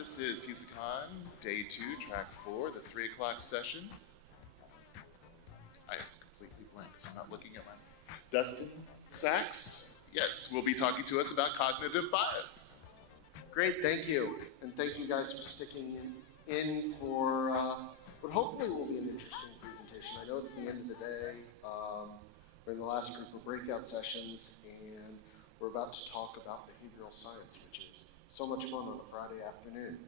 This is Husicon, day 2, track 4, the 3 o'clock session. I am completely blank, so I'm not looking at my Dustin, Sachs. Yes, will be talking to us about cognitive bias. Great, thank you. And thank you guys for sticking in for what hopefully will be an interesting presentation. I know it's the end of the day. We're in the last group of breakout sessions, and we're about to talk about behavioral science, which is so much fun on a Friday afternoon.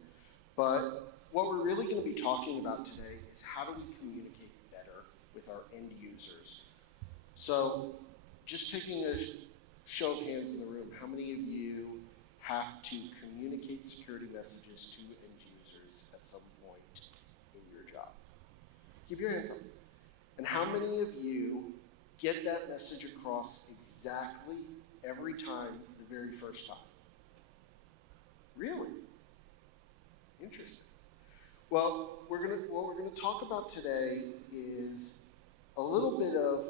But what we're really going to be talking about today is how do we communicate better with our end users. So just taking a show of hands in the room, how many of you have to communicate security messages to end users at some point in your job? Keep your hands up. And how many of you get that message across exactly every time the very first time? Really? Interesting. Well, what we're gonna talk about today is a little bit of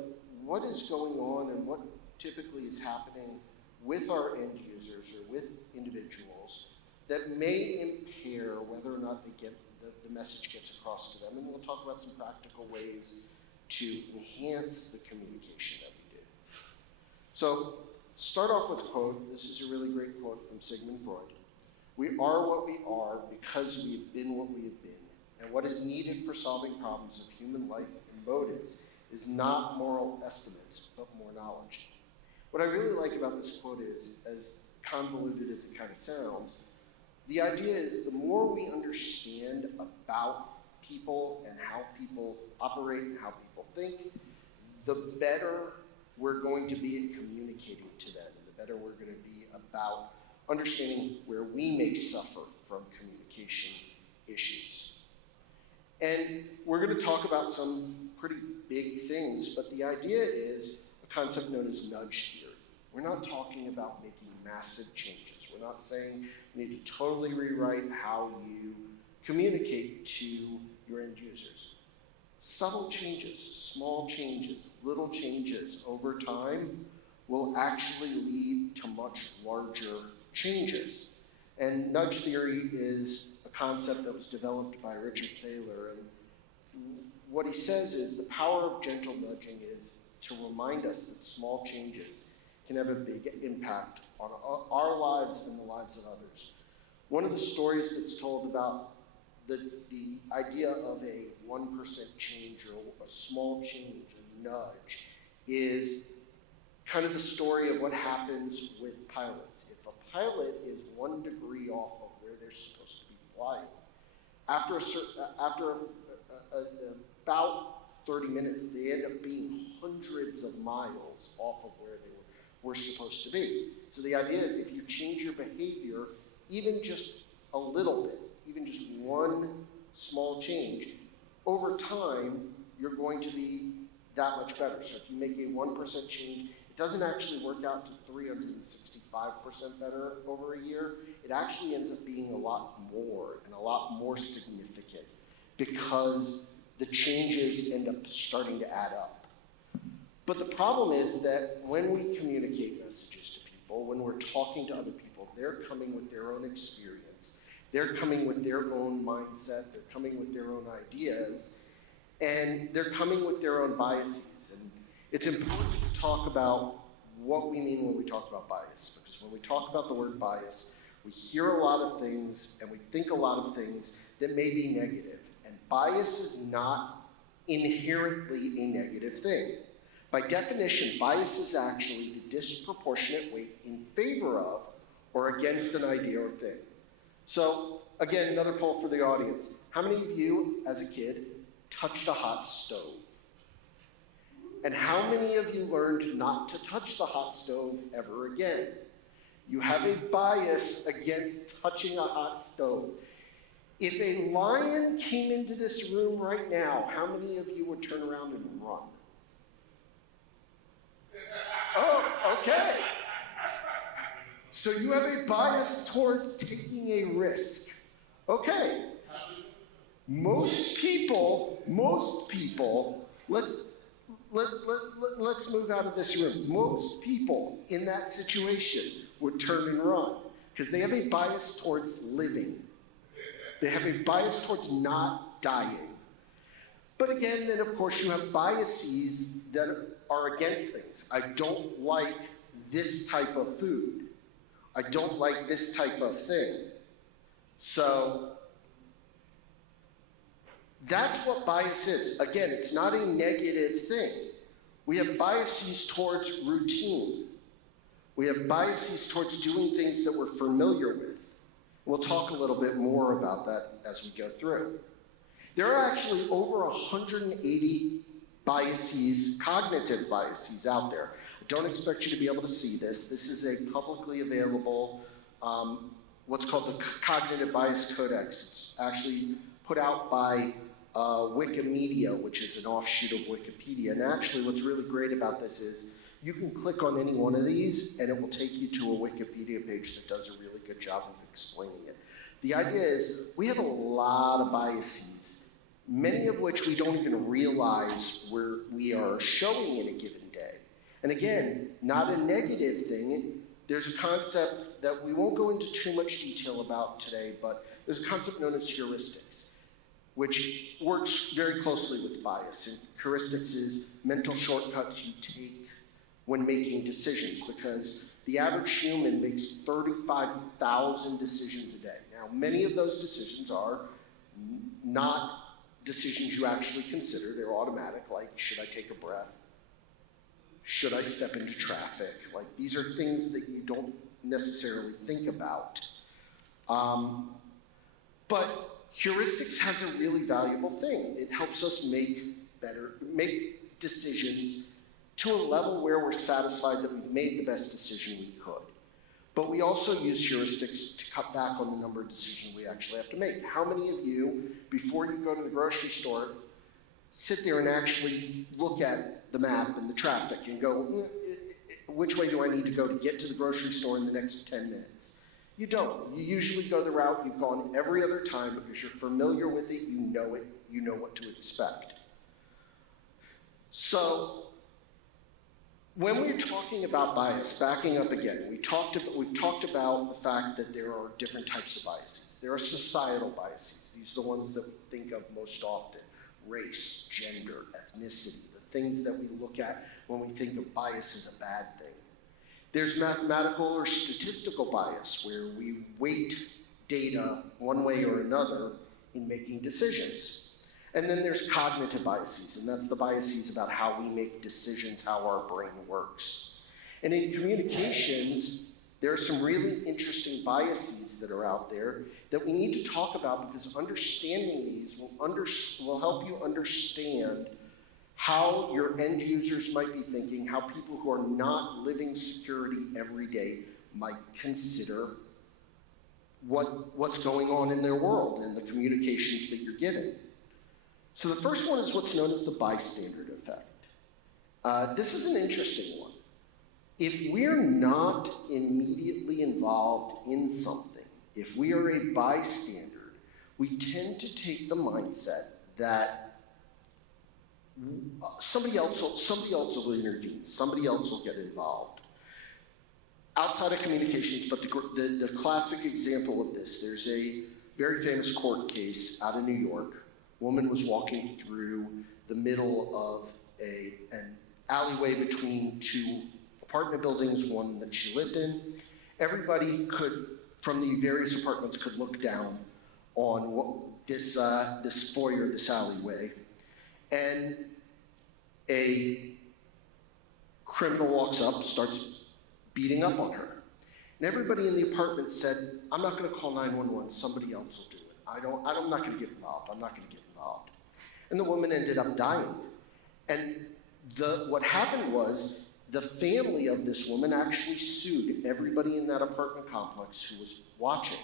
what is going on and what typically is happening with our end users or with individuals that may impair whether or not they get the message gets across to them. And we'll talk about some practical ways to enhance the communication that we do. So start off with a quote. This is a really great quote from Sigmund Freud. "We are what we are because we have been what we have been, and what is needed for solving problems of human life and motives is not moral estimates, but more knowledge." What I really like about this quote is, as convoluted as it kind of sounds, the idea is the more we understand about people and how people operate and how people think, the better we're going to be at communicating to them, and the better we're going to be about understanding where we may suffer from communication issues. And we're going to talk about some pretty big things, but the idea is a concept known as nudge theory. We're not talking about making massive changes. We're not saying you need to totally rewrite how you communicate to your end users. Subtle changes, small changes, little changes over time will actually lead to much larger changes. And nudge theory is a concept that was developed by Richard Thaler. And what he says is the power of gentle nudging is to remind us that small changes can have a big impact on our lives and the lives of others. One of the stories that's told about the idea of a 1% change or a small change, a nudge, is kind of the story of what happens with pilots. If a pilot is 1 degree off of where they're supposed to be flying, after about 30 minutes, they end up being hundreds of miles off of where they were supposed to be. So the idea is if you change your behavior, even just a little bit, even just one small change, over time, you're going to be that much better. So if you make a 1% change, it doesn't actually work out to 365% better over a year. It actually ends up being a lot more and a lot more significant because the changes end up starting to add up. But the problem is that when we communicate messages to people, when we're talking to other people, they're coming with their own experience. They're coming with their own mindset. They're coming with their own ideas. And they're coming with their own biases. And it's important to talk about what we mean when we talk about bias. Because when we talk about the word bias, we hear a lot of things and we think a lot of things that may be negative. And bias is not inherently a negative thing. By definition, bias is actually the disproportionate weight in favor of or against an idea or thing. So, again, another poll for the audience. How many of you, as a kid, touched a hot stove? And how many of you learned not to touch the hot stove ever again? You have a bias against touching a hot stove. If a lion came into this room right now, how many of you would turn around and run? Oh, okay. So you have a bias towards taking a risk. Okay. Most people, let's move out of this room. Most people in that situation would turn and run because they have a bias towards living. They have a bias towards not dying. But again, then of course you have biases that are against things. I don't like this type of food. I don't like this type of thing. So that's what bias is. Again, it's not a negative thing. We have biases towards routine. We have biases towards doing things that we're familiar with. We'll talk a little bit more about that as we go through. There are actually over 180 biases, cognitive biases out there. I don't expect you to be able to see this. This is a publicly available, what's called the Cognitive Bias Codex. It's actually put out by Wikimedia, which is an offshoot of Wikipedia. And actually what's really great about this is you can click on any one of these and it will take you to a Wikipedia page that does a really good job of explaining it. The idea is we have a lot of biases, many of which we don't even realize we are showing in a given day. And again, not a negative thing. There's a concept that we won't go into too much detail about today, but there's a concept known as heuristics, which works very closely with bias. And heuristics is mental shortcuts you take when making decisions, because the average human makes 35,000 decisions a day. Now, many of those decisions are not decisions you actually consider. They're automatic, like, should I take a breath? Should I step into traffic? Like, these are things that you don't necessarily think about. But heuristics has a really valuable thing. It helps us make decisions to a level where we're satisfied that we've made the best decision we could. But we also use heuristics to cut back on the number of decisions we actually have to make. How many of you, before you go to the grocery store, sit there and actually look at the map and the traffic and go, which way do I need to go to get to the grocery store in the next 10 minutes? You don't. You usually go the route you've gone every other time because you're familiar with it, you know what to expect. So, when we're talking about bias, backing up again, we've talked about the fact that there are different types of biases. There are societal biases. These are the ones that we think of most often. Race, gender, ethnicity, the things that we look at when we think of bias as a bad thing. There's mathematical or statistical bias, where we weight data one way or another in making decisions. And then there's cognitive biases, and that's the biases about how we make decisions, how our brain works. And in communications, there are some really interesting biases that are out there that we need to talk about, because understanding these will help you understand how your end users might be thinking, how people who are not living security every day might consider what's going on in their world and the communications that you're giving. So the first one is what's known as the bystander effect. This is an interesting one. If we're not immediately involved in something, if we are a bystander, we tend to take the mindset that somebody else will intervene, somebody else will get involved. Outside of communications, but the classic example of this, there's a very famous court case out of New York. Woman was walking through the middle of an alleyway between two apartment buildings, one that she lived in. Everybody from the various apartments could look down on this foyer, this alleyway, and a criminal walks up, starts beating up on her. And everybody in the apartment said, I'm not gonna call 911, somebody else will do it. I'm not gonna get involved, I'm not gonna get involved. And the woman ended up dying. And what happened was, the family of this woman actually sued everybody in that apartment complex who was watching.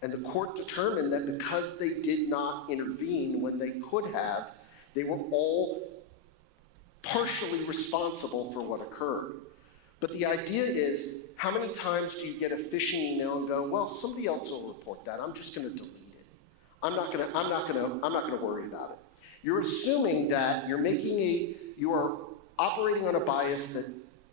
And the court determined that because they did not intervene when they could have, they were all partially responsible for what occurred. But the idea is, how many times do you get a phishing email and go, well, somebody else will report that, I'm just gonna delete it. I'm not gonna worry about it. You're assuming that you are operating on a bias that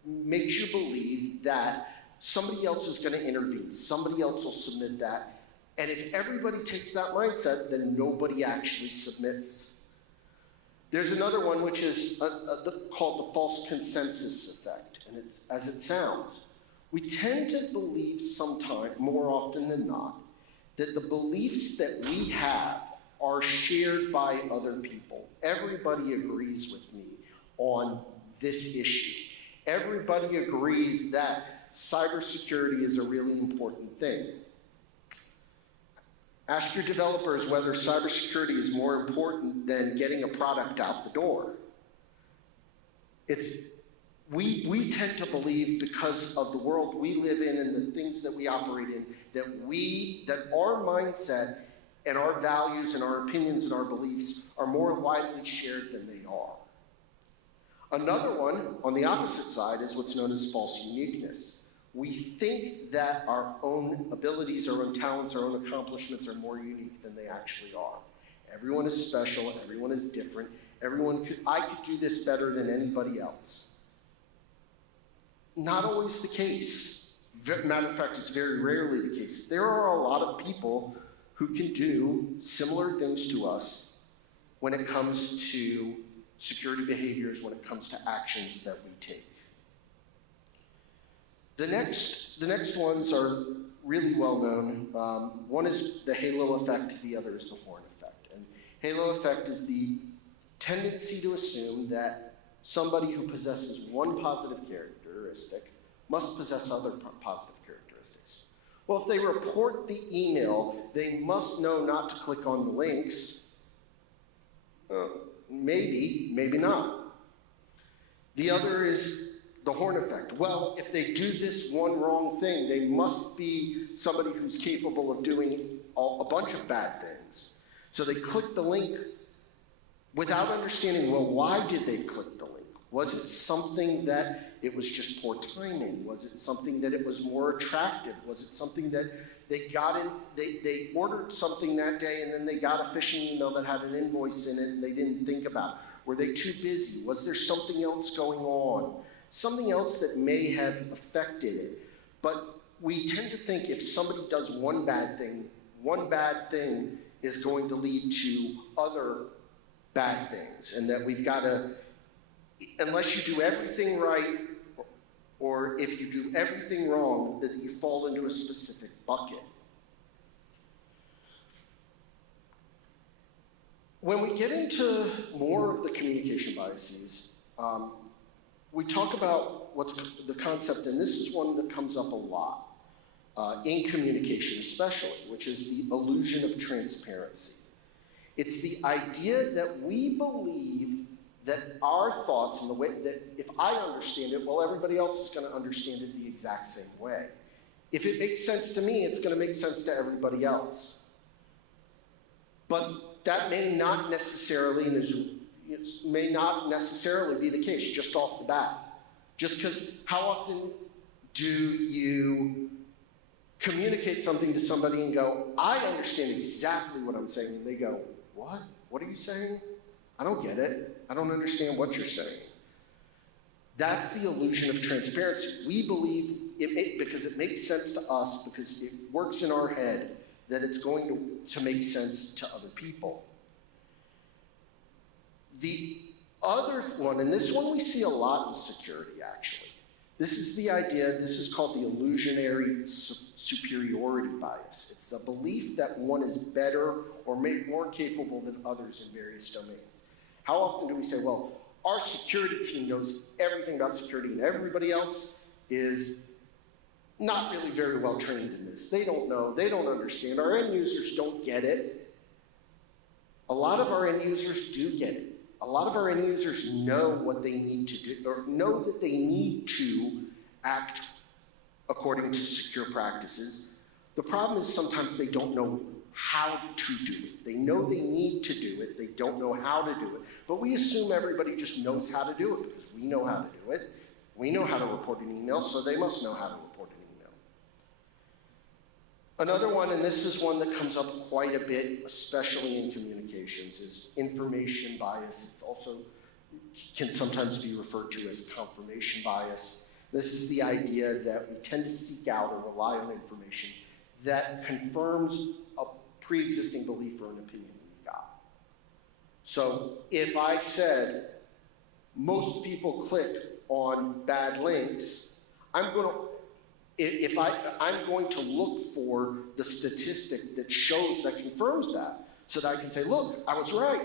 makes you believe that somebody else is gonna intervene, somebody else will submit that, And if everybody takes that mindset, then nobody actually submits. There's another one which is called the false consensus effect, and it's as it sounds. We tend to believe sometimes, more often than not, that the beliefs that we have are shared by other people. Everybody agrees with me on this issue. Everybody agrees that cybersecurity is a really important thing. Ask your developers whether cybersecurity is more important than getting a product out the door. We tend to believe, because of the world we live in and the things that we operate in, that our mindset and our values and our opinions and our beliefs are more widely shared than they are. Another one, on the opposite side, is what's known as false uniqueness. We think that our own abilities, our own talents, our own accomplishments are more unique than they actually are. Everyone is special, everyone is different, I could do this better than anybody else. Not always the case. Matter of fact, it's very rarely the case. There are a lot of people who can do similar things to us when it comes to security behaviors, when it comes to actions that we take. The next ones are really well known. One is the halo effect, the other is the horn effect. And halo effect is the tendency to assume that somebody who possesses one positive characteristic must possess other positive characteristics. Well, if they report the email, they must know not to click on the links. Maybe, maybe not. The other is the horn effect. Well, if they do this one wrong thing, they must be somebody who's capable of doing a bunch of bad things. So they click the link without understanding, well, why did they click the link? Was it something that it was just poor timing? Was it something that it was more attractive? Was it something that they ordered something that day and then they got a phishing email that had an invoice in it and they didn't think about it? Were they too busy? Was there something else going on? Something else that may have affected it. But we tend to think if somebody does one bad thing is going to lead to other bad things, and that we've got to, unless you do everything right, or if you do everything wrong, that you fall into a specific bucket. When we get into more of the communication biases, we talk about what's the concept, and this is one that comes up a lot in communication especially, which is the illusion of transparency. It's the idea that we believe that our thoughts and the way that if I understand it, well, everybody else is going to understand it the exact same way. If it makes sense to me, it's going to make sense to everybody else. But that may not necessarily, it may not necessarily be the case just off the bat. Just because how often do you communicate something to somebody and go, I understand exactly what I'm saying, and they go, what? What are you saying? I don't get it. I don't understand what you're saying. That's the illusion of transparency. We believe, because it makes sense to us, because it works in our head, that it's going to make sense to other people. The other one, and this one we see a lot in security actually, this is the idea, this is called the illusionary superiority bias. It's the belief that one is better or more capable than others in various domains. How often do we say, well, our security team knows everything about security and everybody else is not really very well trained in this. They don't know, they don't understand. Our end users don't get it. A lot of our end users do get it. A lot of our end users know what they need to do, or know that they need to act according to secure practices. The problem is sometimes they don't know how to do it. They know they need to do it, they don't know how to do it. But we assume everybody just knows how to do it because we know how to do it. We know how to report an email, so they must know how to report an email. Another one, and this is one that comes up quite a bit, especially in communications, is information bias. It's also can sometimes be referred to as confirmation bias. This is the idea that we tend to seek out or rely on information that confirms pre-existing belief or an opinion we've got. So if I said, most people click on bad links, I'm going to look for the statistic that confirms that, so that I can say, look, I was right.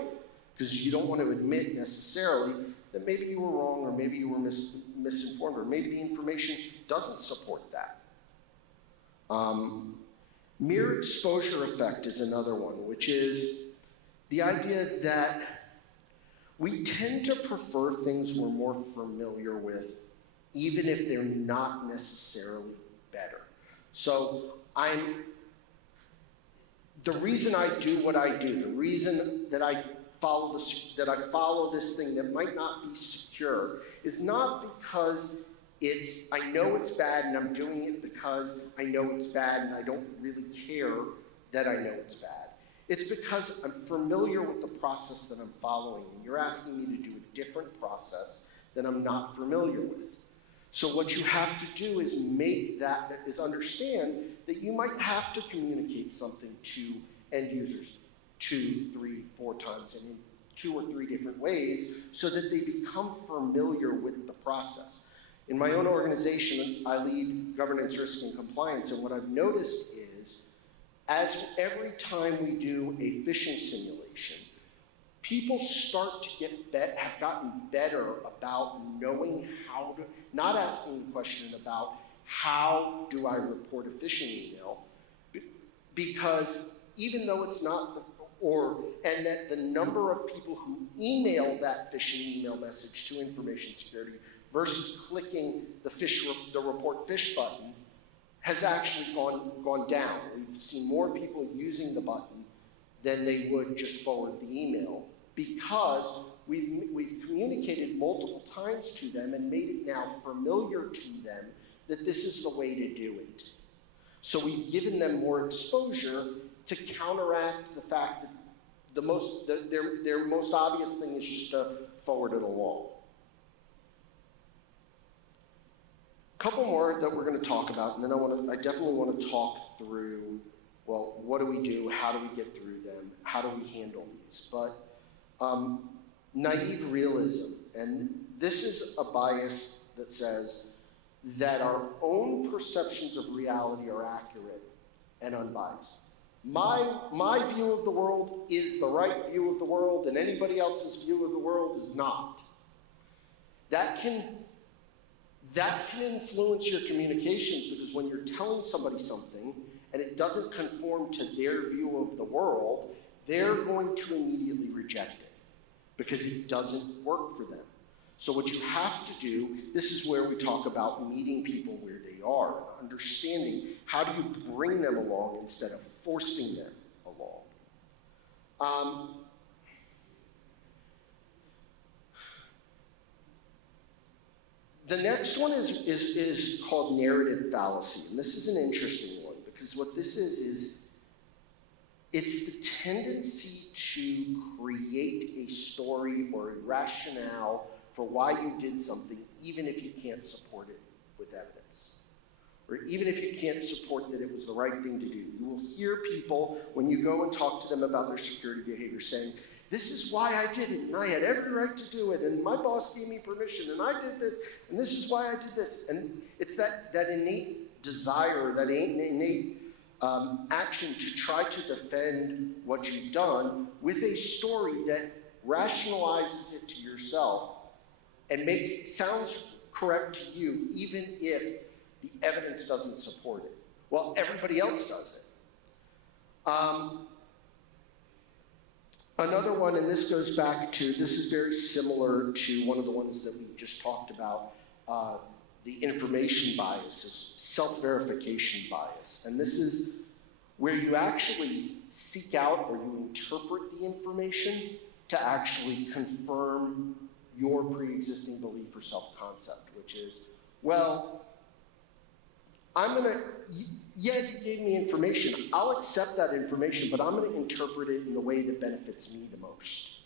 Because you don't want to admit necessarily that maybe you were wrong, or maybe you were misinformed, or maybe the information doesn't support that. Mere exposure effect is another one, which is the idea that we tend to prefer things we're more familiar with, even if they're not necessarily better. So the reason I do what I do, the reason that I follow this thing that might not be secure, is not because I know it's bad and I'm doing it because I know it's bad and I don't really care that I know it's bad. It's because I'm familiar with the process that I'm following, and you're asking me to do a different process that I'm not familiar with. So what you have to do is understand that you might have to communicate something to end users 2, 3, 4 times, and in 2 or 3 different ways, so that they become familiar with the process. In my own organization, I lead governance, risk, and compliance, and what I've noticed is, as every time we do a phishing simulation, people start to have gotten better about knowing how to, not asking the question about how do I report a phishing email, because even though it's not and that the number of people who email that phishing email message to information security versus clicking the report phish button has actually gone down. We've seen more people using the button than they would just forward the email, because we've communicated multiple times to them and made it now familiar to them that this is the way to do it. So we've given them more exposure to counteract the fact that their most obvious thing is just to forward it along. A couple more that we're going to talk about, and then I definitely want to talk through, well, what do we do? How do we get through them? How do we handle these? But naive realism, and this is a bias that says that our own perceptions of reality are accurate and unbiased. My view of the world is the right view of the world, and anybody else's view of the world is not. That can influence your communications, because when you're telling somebody something and it doesn't conform to their view of the world, they're going to immediately reject it because it doesn't work for them. So what you have to do, this is where we talk about meeting people where they are and understanding how do you bring them along instead of forcing them along. The next one is called narrative fallacy, and this is an interesting one, because what this is it's the tendency to create a story or a rationale for why you did something, even if you can't support it with evidence, or even if you can't support that it was the right thing to do. You will hear people, when you go and talk to them about their security behavior, saying, this is why I did it, and I had every right to do it, and my boss gave me permission, and I did this, and this is why I did this. And it's that innate desire, that innate action to try to defend what you've done with a story that rationalizes it to yourself and sounds correct to you, even if the evidence doesn't support it. Well, everybody else does it. Another one, and this goes back to, this is very similar to one of the ones that we just talked about, the information bias, is self-verification bias. And this is where you actually seek out or you interpret the information to actually confirm your pre-existing belief or self-concept, which is, well, yeah, you gave me information. I'll accept that information, but I'm going to interpret it in the way that benefits me the most.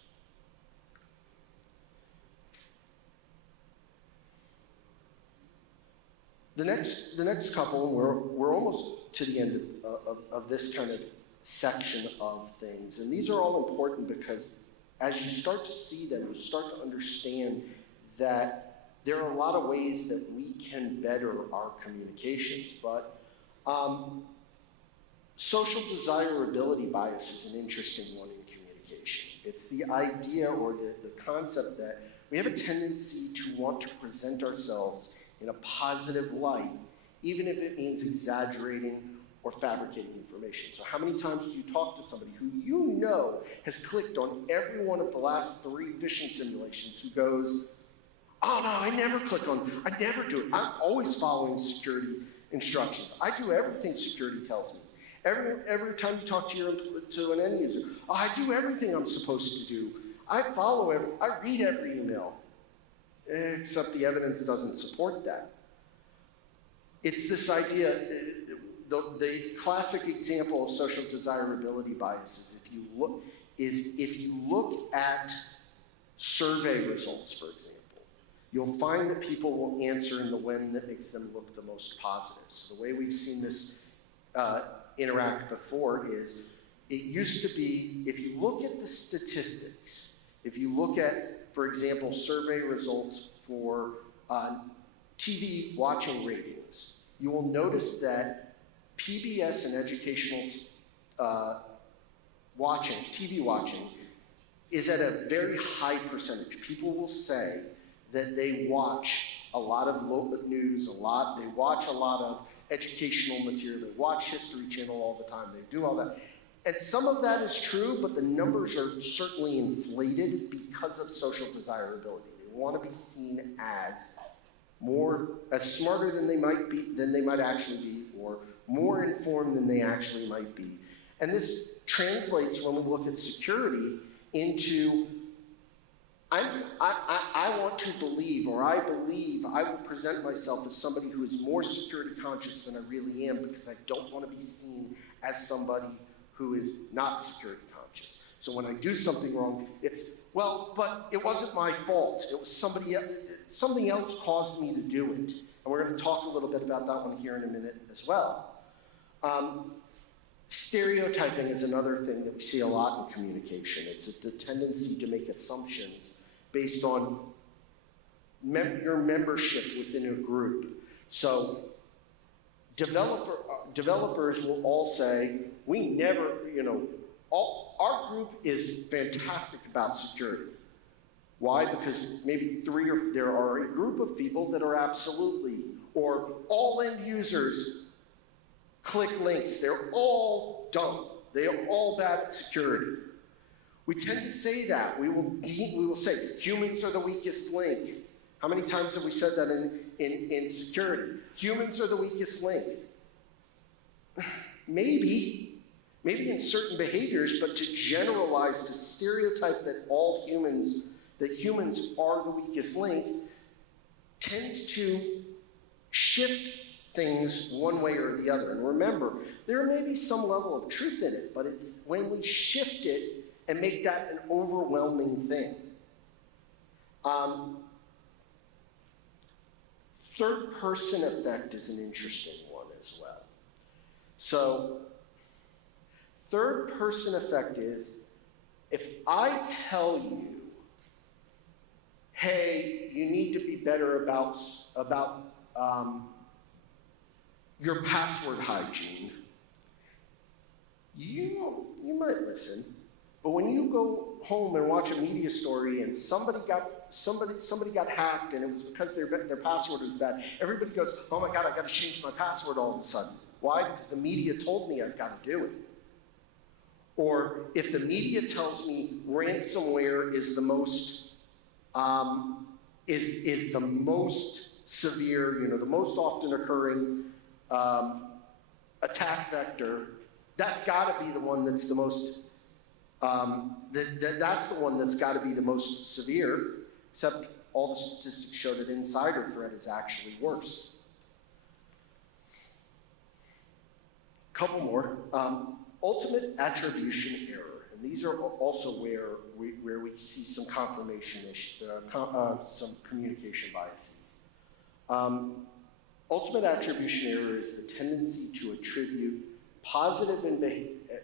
The next couple, and we're almost to the end of this kind of section of things. And these are all important because as you start to see them, you start to understand that there are a lot of ways that we can better our communications. But social desirability bias is an interesting one in communication. It's the idea or the concept that we have a tendency to want to present ourselves in a positive light, even if it means exaggerating or fabricating information. So how many times do you talk to somebody who you know has clicked on every one of the last 3 phishing simulations who goes, oh no, I never do it. I'm always following security instructions. I do everything security tells me. Every time you talk to an end user, oh, I do everything I'm supposed to do. I read every email, except the evidence doesn't support that. It's this idea, the classic example of social desirability bias is if you look at survey results, for example, you'll find that people will answer in the way that makes them look the most positive. So the way we've seen this interact before is, it used to be, if you look at the statistics, if you look at, for example, survey results for TV watching ratings, you will notice that PBS and educational TV watching is at a very high percentage. People will say that they watch a lot of local news, they watch a lot of educational material, they watch History Channel all the time, they do all that. And some of that is true, but the numbers are certainly inflated because of social desirability. They want to be seen as smarter than they might actually be, or more informed than they actually might be. And this translates, when we look at security, into I want to believe, or I believe I will present myself as somebody who is more security conscious than I really am, because I don't want to be seen as somebody who is not security conscious. So when I do something wrong, it's, well, but it wasn't my fault. It was something else caused me to do it. And we're going to talk a little bit about that one here in a minute as well. Stereotyping is another thing that we see a lot in communication. It's the tendency to make assumptions based on your membership within a group. So developers will all say, we never, our group is fantastic about security. Why? Because maybe there are a group of people that are absolutely, or all end users click links. They're all dumb. They are all bad at security. We tend to say that. We will say humans are the weakest link. How many times have we said that in security? Humans are the weakest link. Maybe in certain behaviors, but to generalize, to stereotype that humans are the weakest link, tends to shift things one way or the other. And remember, there may be some level of truth in it, but it's when we shift it and make that an overwhelming thing. Third person effect is an interesting one as well. So, third person effect is, if I tell you, hey, you need to be better about your password hygiene, you might listen. But when you go home and watch a media story and somebody got hacked and it was because their password was bad, everybody goes, oh my God, I've got to change my password all of a sudden. Why? Because the media told me I've got to do it. Or if the media tells me ransomware is the most severe, the most often occurring attack vector, that's got to be the one that's the most. That's the one that's got to be the most severe. Except all the statistics show that insider threat is actually worse. Couple more. Ultimate attribution error, and these are also where we see some confirmation some communication biases. Ultimate attribution error is the tendency to attribute positive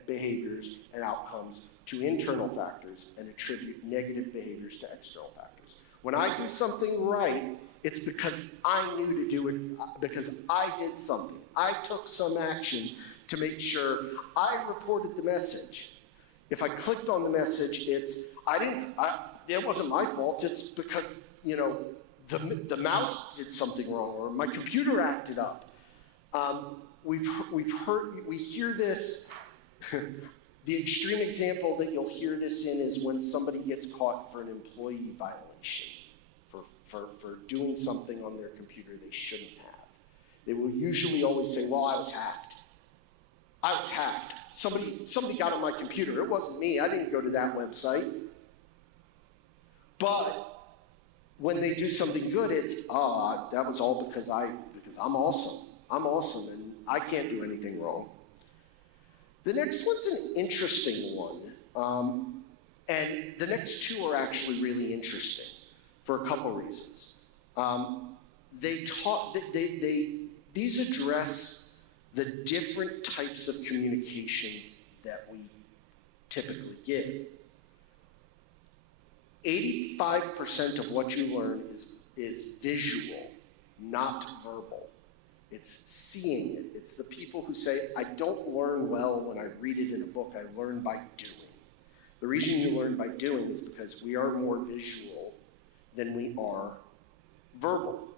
behaviors and outcomes to internal factors and attribute negative behaviors to external factors. When I do something right, it's because I knew to do it, because I did something. I took some action to make sure I reported the message. If I clicked on the message, it wasn't my fault. It's because, the mouse did something wrong or my computer acted up. We hear this. The extreme example that you'll hear this in is when somebody gets caught for an employee violation, for doing something on their computer they shouldn't have. They will usually always say, well, I was hacked. I was hacked. Somebody got on my computer. It wasn't me. I didn't go to that website. But when they do something good, it's, that was all because I'm awesome. I'm awesome and I can't do anything wrong. The next one's an interesting one. And the next two are actually really interesting for a couple reasons. These address the different types of communications that we typically give. 85% of what you learn is visual, not verbal. It's seeing it. It's the people who say, I don't learn well when I read it in a book, I learn by doing. The reason you learn by doing is because we are more visual than we are verbal.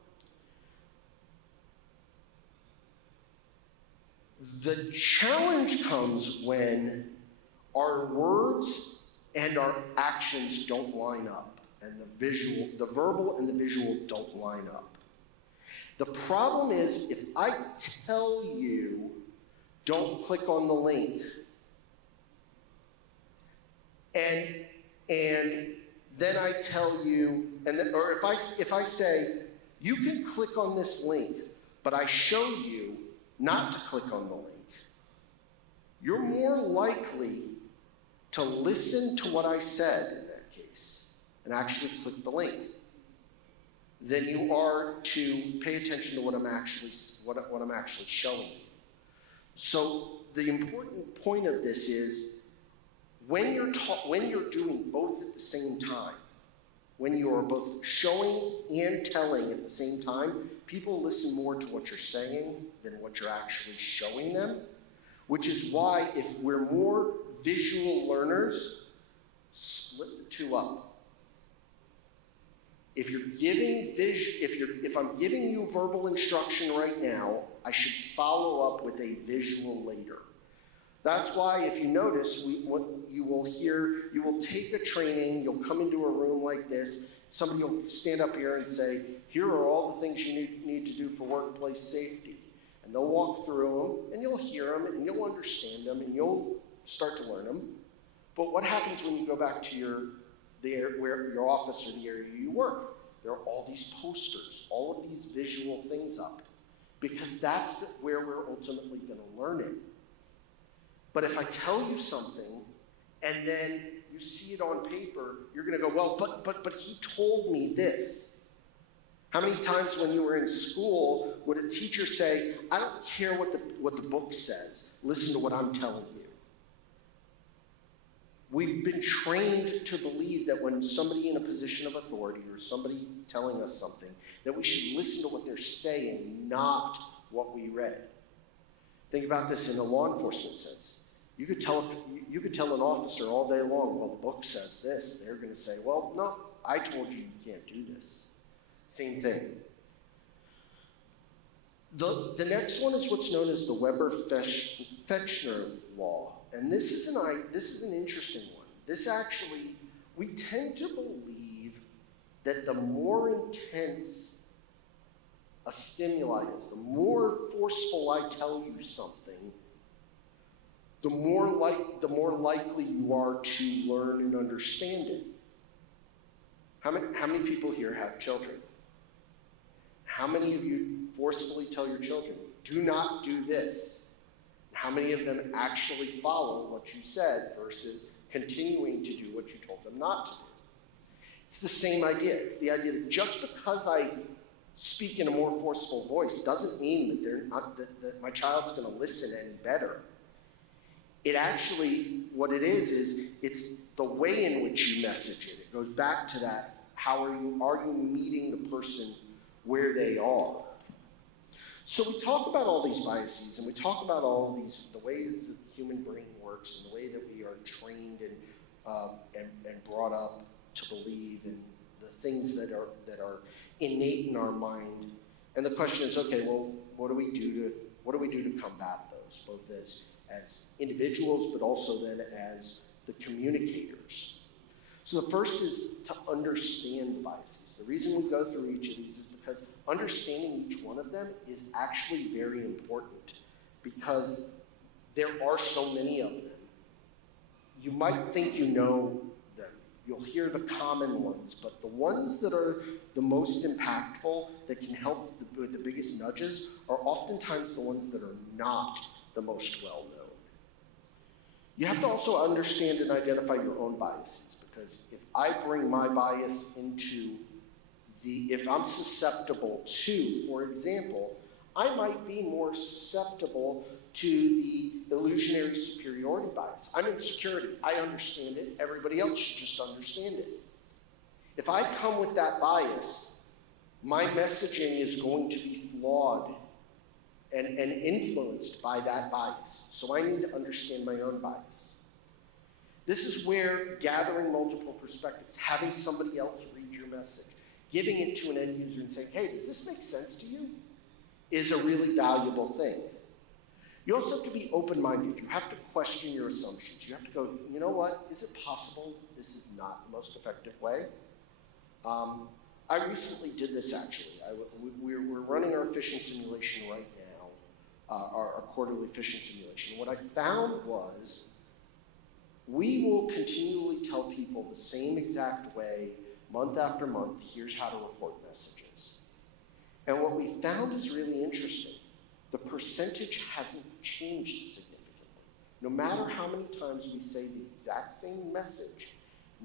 The challenge comes when our words and our actions don't line up, and the verbal and the visual don't line up. The problem is, if I tell you, don't click on the link, and then I tell you, or if I say, you can click on this link, but I show you not to click on the link, you're more likely to listen to what I said in that case and actually click the link than you are to pay attention to what I'm actually showing you. So the important point of this is when you're doing both at the same time, when you are both showing and telling at the same time, people listen more to what you're saying than what you're actually showing them, which is why if we're more visual learners, split the two up. If I'm giving you verbal instruction right now, I should follow up with a visual later. That's why, if you notice, you will take a training, you'll come into a room like this, somebody will stand up here and say, here are all the things you need to do for workplace safety. And they'll walk through them, and you'll hear them, and you'll understand them, and you'll start to learn them. But what happens when you go back to your office or the area you work? There are all these posters, all of these visual things up, because that's where we're ultimately going to learn it. But if I tell you something, and then you see it on paper, you're going to go, well, but he told me this. How many times when you were in school would a teacher say, I don't care what the book says, listen to what I'm telling you? We've been trained to believe that when somebody in a position of authority or somebody telling us something, that we should listen to what they're saying, not what we read. Think about this in a law enforcement sense. You could tell an officer all day long, well, the book says this. They're going to say, well, no, I told you can't do this. Same thing. The next one is what's known as the Weber-Fechner law. And this is an interesting one. This actually, we tend to believe that the more intense a stimuli is, the more forceful I tell you something, the more likely you are to learn and understand it. How many people here have children? How many of you forcefully tell your children, do not do this? How many of them actually follow what you said versus continuing to do what you told them not to do? It's the same idea. It's the idea that just because I speak in a more forceful voice doesn't mean that my child's going to listen any better. It actually, what it is it's the way in which you message it. It goes back to that, are you meeting the person where they are? So we talk about all these biases, and we talk about all these, the ways that the human brain works, and the way that we are trained and brought up to believe, and the things that are innate in our mind. And the question is, okay, well, what do we do to combat those, both as individuals, but also then as the communicators? So the first is to understand the biases. The reason we go through each of these is because understanding each one of them is actually very important, because there are so many of them. You might think you know them. You'll hear the common ones, but the ones that are the most impactful, that can help with the biggest nudges, are oftentimes the ones that are not the most well known. You have to also understand and identify your own biases, because if I bring my bias into if I'm susceptible to, for example, I might be more susceptible to the illusionary superiority bias. I'm in security, I understand it, everybody else should just understand it. If I come with that bias, my messaging is going to be flawed and influenced by that bias. So I need to understand my own bias. This is where gathering multiple perspectives, having somebody else read your message, giving it to an end user and saying, hey, does this make sense to you, is a really valuable thing. You also have to be open-minded. You have to question your assumptions. You have to go, you know what, is it possible this is not the most effective way? I recently did this actually. We're running our phishing simulation right now, our quarterly phishing simulation. What I found was we will continually tell people the same exact way, month after month, here's how to report messages. And what we found is really interesting. The percentage hasn't changed significantly. No matter how many times we say the exact same message,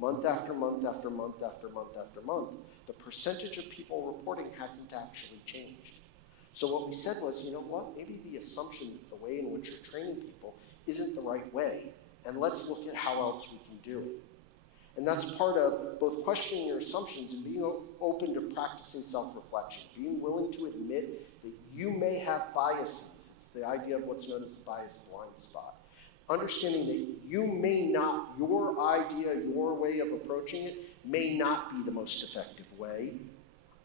month after month after month after month after month, the percentage of people reporting hasn't actually changed. So what we said was, you know what, maybe the assumption that the way in which you're training people isn't the right way, and let's look at how else we can do it. And that's part of both questioning your assumptions and being open to practicing self-reflection, being willing to admit that you may have biases. It's the idea of what's known as the bias blind spot. Understanding that you may not, your idea, your way of approaching it may not be the most effective way.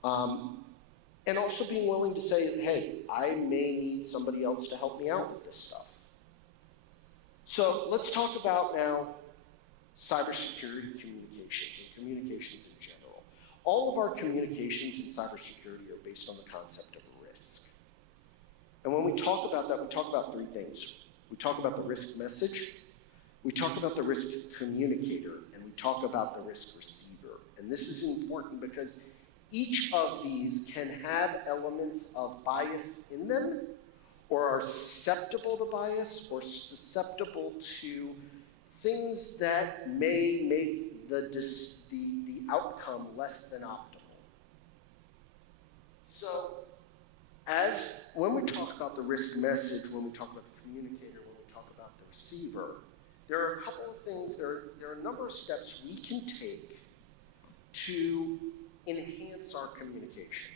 And also being willing to say, hey, I may need somebody else to help me out with this stuff. So let's talk about now cybersecurity communications and communications in general. All of our communications in cybersecurity are based on the concept of risk. And when we talk about that, we talk about three things. We talk about the risk message, we talk about the risk communicator, and we talk about the risk receiver. And this is important because each of these can have elements of bias in them, or are susceptible to bias, or susceptible to things that may make the outcome less than optimal. So, when we talk about the risk message, when we talk about the communicator, when we talk about the receiver, there are a couple of things, there are a number of steps we can take to enhance our communication.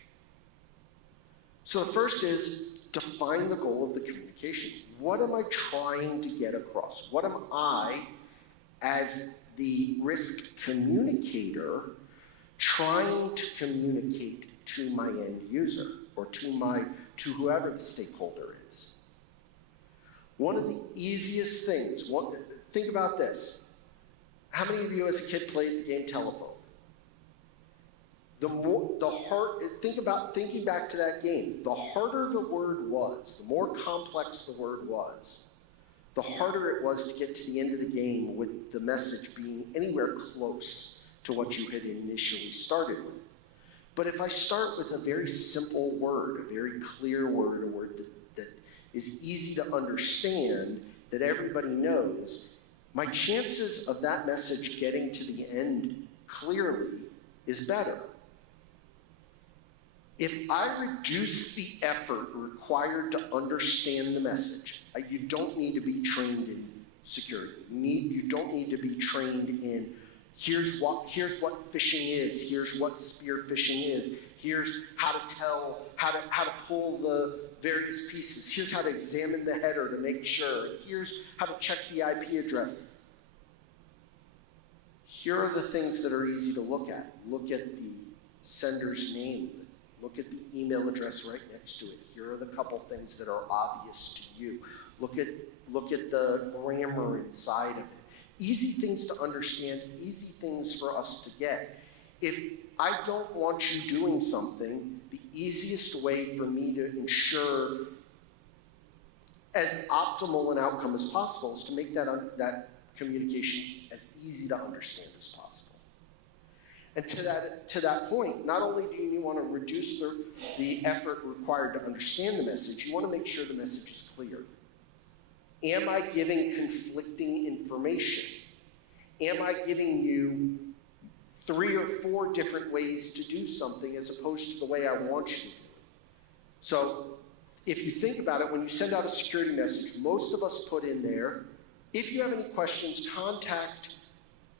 So the first is define the goal of the communication. What am I trying to get across? What am I, as the risk communicator, trying to communicate to my end user, or to whoever the stakeholder is? One of the easiest things, think about this. How many of you as a kid played the game telephone? Thinking back to that game, the harder the word was, the more complex the word was, the harder it was to get to the end of the game with the message being anywhere close to what you had initially started with. But if I start with a very simple word, a very clear word, a word that is easy to understand, that everybody knows, my chances of that message getting to the end clearly is better. If I reduce the effort required to understand the message, you don't need to be trained in security. You don't need to be trained in here's what phishing is, here's what spear phishing is, here's how to tell, how to pull the various pieces, here's how to examine the header to make sure, here's how to check the IP address. Here are the things that are easy to look at. Look at the sender's name. Look at the email address right next to it. Here are the couple things that are obvious to you. Look at the grammar inside of it. Easy things to understand, easy things for us to get. If I don't want you doing something, the easiest way for me to ensure as optimal an outcome as possible is to make that communication as easy to understand as possible. And to that point, not only do you want to reduce the effort required to understand the message, you want to make sure the message is clear. Am I giving conflicting information? Am I giving you 3 or 4 different ways to do something as opposed to the way I want you to do it? So if you think about it, when you send out a security message, most of us put in there, if you have any questions, contact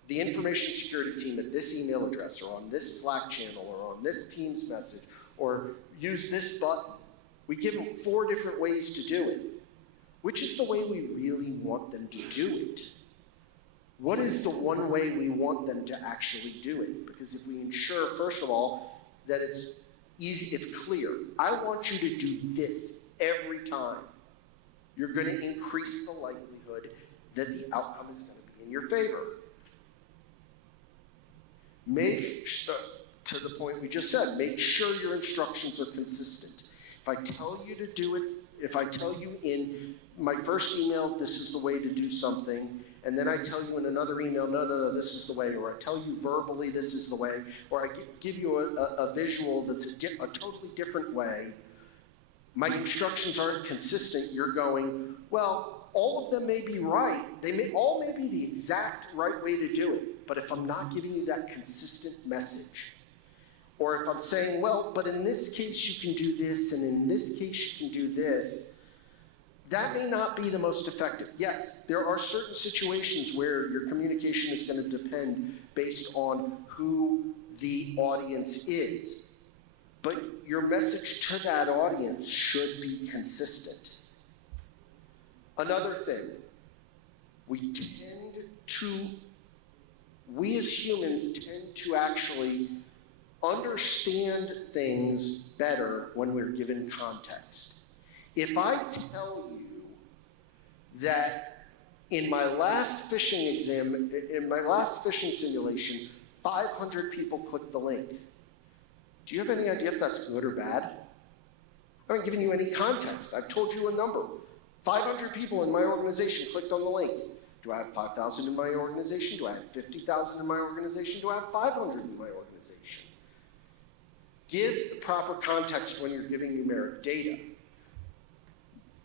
the information security team at this email address or on this Slack channel or on this Teams message or use this button. We give them 4 different ways to do it. Which is the way we really want them to do it? What is the one way we want them to actually do it? Because if we ensure, first of all, that it's easy, it's clear. I want you to do this every time. You're going to increase the likelihood that the outcome is going to be in your favor. To the point we just said, make sure your instructions are consistent. If I tell you to do it, if I tell you in my first email, this is the way to do something, and then I tell you in another email, no, this is the way, or I tell you verbally, this is the way, or I give you a visual that's a totally different way, my instructions aren't consistent, you're going, well, all of them may be right. They may be the exact right way to do it, but if I'm not giving you that consistent message, or if I'm saying, well, but in this case you can do this, and in this case you can do this, that may not be the most effective. Yes, there are certain situations where your communication is going to depend based on who the audience is. But your message to that audience should be consistent. Another thing, we as humans tend to actually understand things better when we're given context. If I tell you that in my last phishing simulation, 500 people clicked the link, do you have any idea if that's good or bad? I haven't given you any context. I've told you a number. 500 people in my organization clicked on the link. Do I have 5,000 in my organization? Do I have 50,000 in my organization? Do I have 500 in my organization? Give the proper context when you're giving numeric data.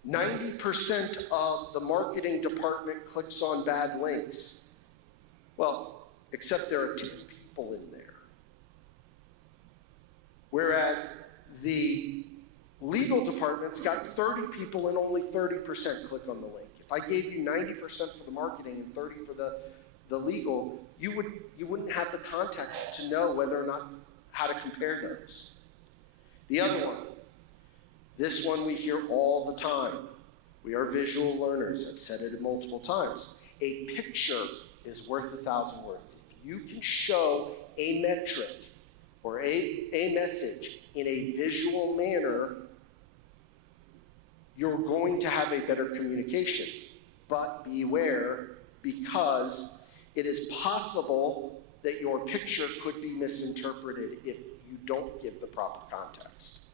90% of the marketing department clicks on bad links. Well, except there are 10 people in there. Whereas the legal department's got 30 people and only 30% click on the link. If I gave you 90% for the marketing and 30 for the legal, you wouldn't have the context to know whether or not how to compare those. The other one, this one we hear all the time. We are visual learners. I've said it multiple times. A picture is worth 1,000 words. If you can show a metric or a message in a visual manner, you're going to have a better communication. But beware, because it is possible that your picture could be misinterpreted if you don't give the proper context.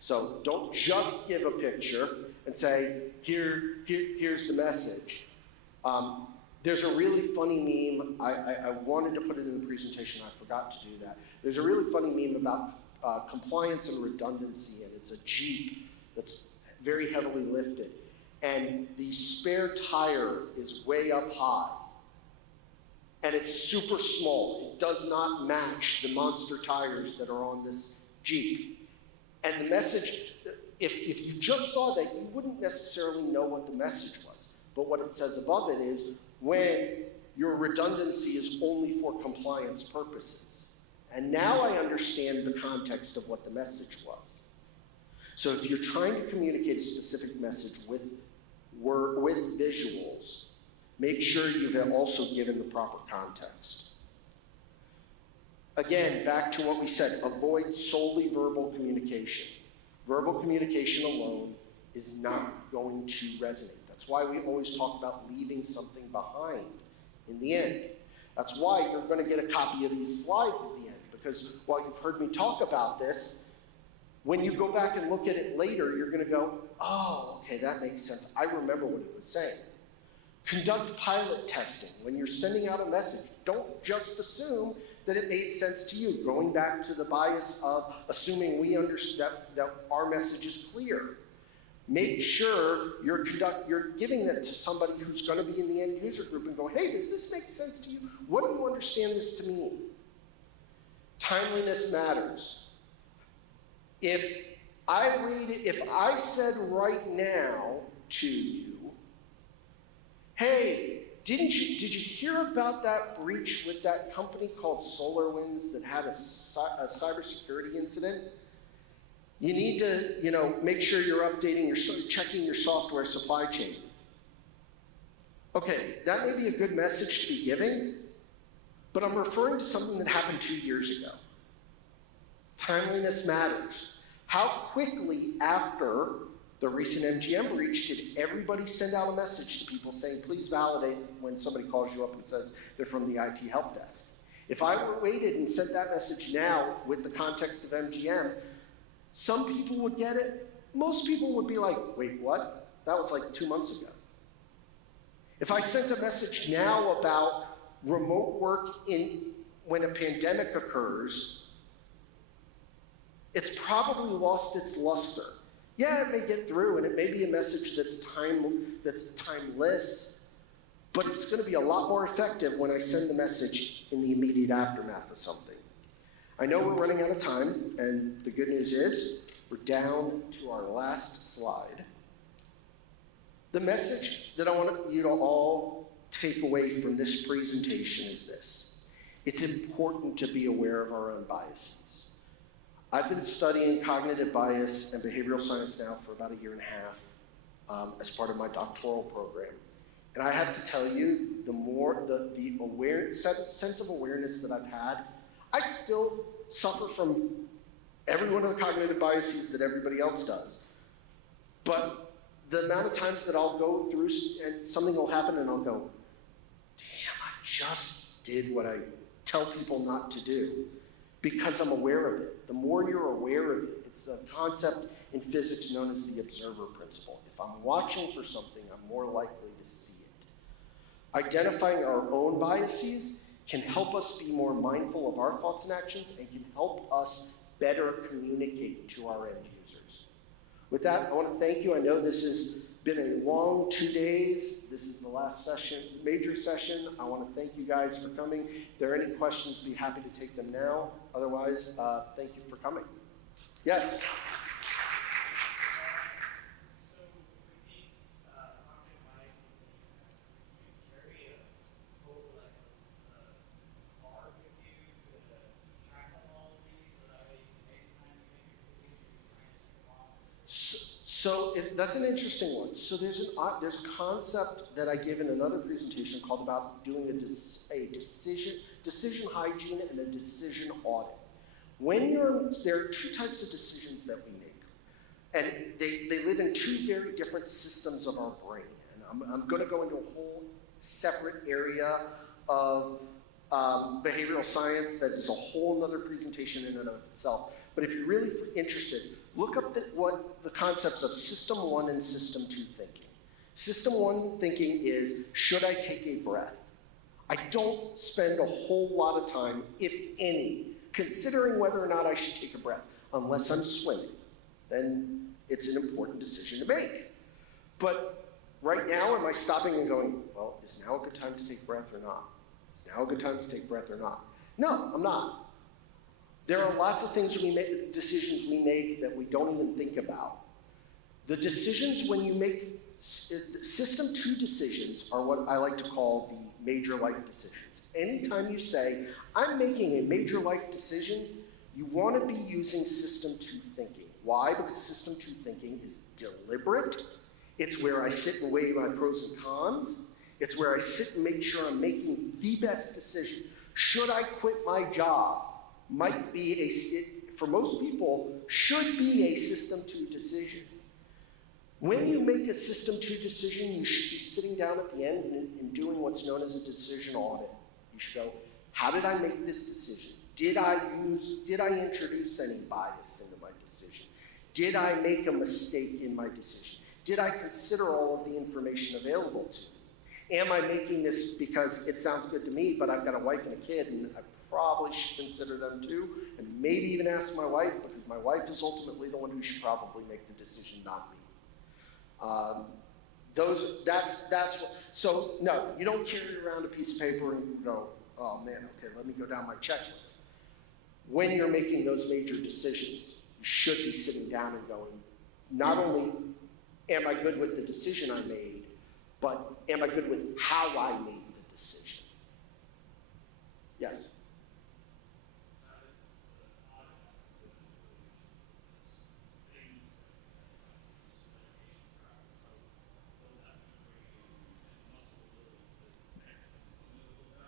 So don't just give a picture and say, here's the message. There's a really funny meme. I wanted to put it in the presentation. I forgot to do that. There's a really funny meme about compliance and redundancy, and it's a Jeep that's very heavily lifted. And the spare tire is way up high. And it's super small. It does not match the monster tires that are on this Jeep. And the message, if you just saw that, you wouldn't necessarily know what the message was. but what it says above it is when your redundancy is only for compliance purposes. And now I understand the context of what the message was. So if you're trying to communicate a specific message with visuals, make sure you've also given the proper context. Again, back to what we said, avoid solely verbal communication. Verbal communication alone is not going to resonate. That's why we always talk about leaving something behind in the end. That's why you're going to get a copy of these slides at the end, because while you've heard me talk about this, when you go back and look at it later, you're going to go, oh, okay, that makes sense. I remember what it was saying. Conduct pilot testing. When you're sending out a message, don't just assume that it made sense to you. Going back to the bias of assuming we understand that our message is clear. Make sure you're giving that to somebody who's going to be in the end user group and go, hey, does this make sense to you? What do you understand this to mean? Timeliness matters. If I said right now to you, hey, did you hear about that breach with that company called SolarWinds that had a cybersecurity incident? You need to, make sure you're checking your software supply chain. Okay, that may be a good message to be giving, but I'm referring to something that happened 2 years ago. Timeliness matters. How quickly after the recent MGM breach did everybody send out a message to people saying, please validate when somebody calls you up and says they're from the IT help desk? If I were waited and sent that message now with the context of MGM, some people would get it. Most people would be like, wait, what? That was like 2 months ago. If I sent a message now about remote work when a pandemic occurs, it's probably lost its luster. Yeah, it may get through, and it may be a message that's timeless, but it's going to be a lot more effective when I send the message in the immediate aftermath of something. I know we're running out of time, and the good news is we're down to our last slide. The message that I want you to all take away from this presentation is this. It's important to be aware of our own biases. I've been studying cognitive bias and behavioral science now for about 1.5 years as part of my doctoral program. And I have to tell you, the sense of awareness that I've had, I still suffer from every one of the cognitive biases that everybody else does. But the amount of times that I'll go through and something will happen and I'll go, damn, I just did what I tell people not to do, because I'm aware of it. The more you're aware of it, it's a concept in physics known as the observer principle. If I'm watching for something, I'm more likely to see it. Identifying our own biases can help us be more mindful of our thoughts and actions and can help us better communicate to our end users. With that, I want to thank you. I know this has been a long 2 days. This is the last session, major session. I want to thank you guys for coming. If there are any questions, be happy to take them now. Otherwise, thank you for coming. Yes? So that's an interesting one. So there's a concept that I give in another presentation called about doing a decision hygiene and a decision audit. There are 2 types of decisions that we make, and they live in 2 very different systems of our brain. And I'm going to go into a whole separate area of behavioral science that is a whole other presentation in and of itself. But if you're really interested, look up what the concepts of System 1 and System 2 thinking. System 1 thinking is, should I take a breath? I don't spend a whole lot of time, if any, considering whether or not I should take a breath, unless I'm swimming. Then it's an important decision to make. But right now, am I stopping and going, well, is now a good time to take a breath or not? Is now a good time to take a breath or not? No, I'm not. There are lots of decisions we make that we don't even think about. The decisions when you make System 2 decisions are what I like to call the major life decisions. Anytime you say, I'm making a major life decision, you want to be using System 2 thinking. Why? Because System 2 thinking is deliberate. It's where I sit and weigh my pros and cons. It's where I sit and make sure I'm making the best decision. Should I quit my job? Might be for most people, should be a System 2 decision. When you make a System 2 decision, you should be sitting down at the end and doing what's known as a decision audit. You should go, how did I make this decision? Did I introduce any bias into my decision? Did I make a mistake in my decision? Did I consider all of the information available to me? Am I making this because it sounds good to me, but I've got a wife and a kid, and I probably should consider them too, and maybe even ask my wife, because my wife is ultimately the one who should probably make the decision, not me. So no, you don't carry around a piece of paper and go, oh man, okay, let me go down my checklist. When you're making those major decisions, you should be sitting down and going, not only am I good with the decision I made, but am I good with how I made the decision? Yes?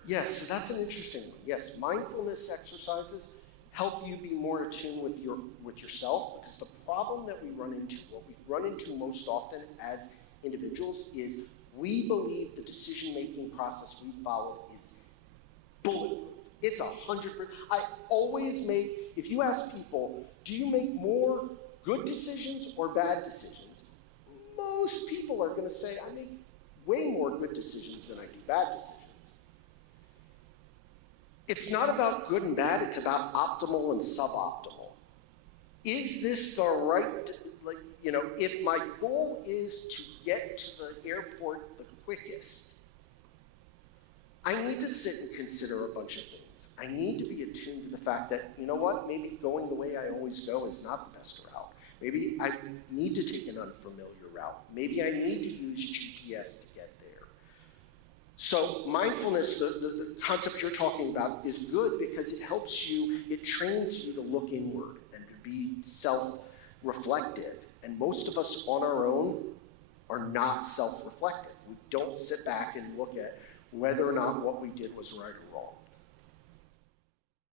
Yes, so that's an interesting one. Yes, mindfulness exercises help you be more attuned with yourself, because the problem that we run into, what we've run into most often as individuals, is we believe the decision-making process we follow is bulletproof. It's 100%. I always make, if you ask people, do you make more good decisions or bad decisions? Most people are going to say, I make way more good decisions than I do bad decisions. It's not about good and bad, it's about optimal and suboptimal. Is this the right, if my goal is to get to the airport the quickest, I need to sit and consider a bunch of things. I need to be attuned to the fact that, you know what, maybe going the way I always go is not the best route. Maybe I need to take an unfamiliar route. Maybe I need to use GPS to get there. So mindfulness, the concept you're talking about, is good because it helps you, it trains you to look inward and to be self-reflective. And most of us on our own are not self-reflective. We don't sit back and look at whether or not what we did was right or wrong.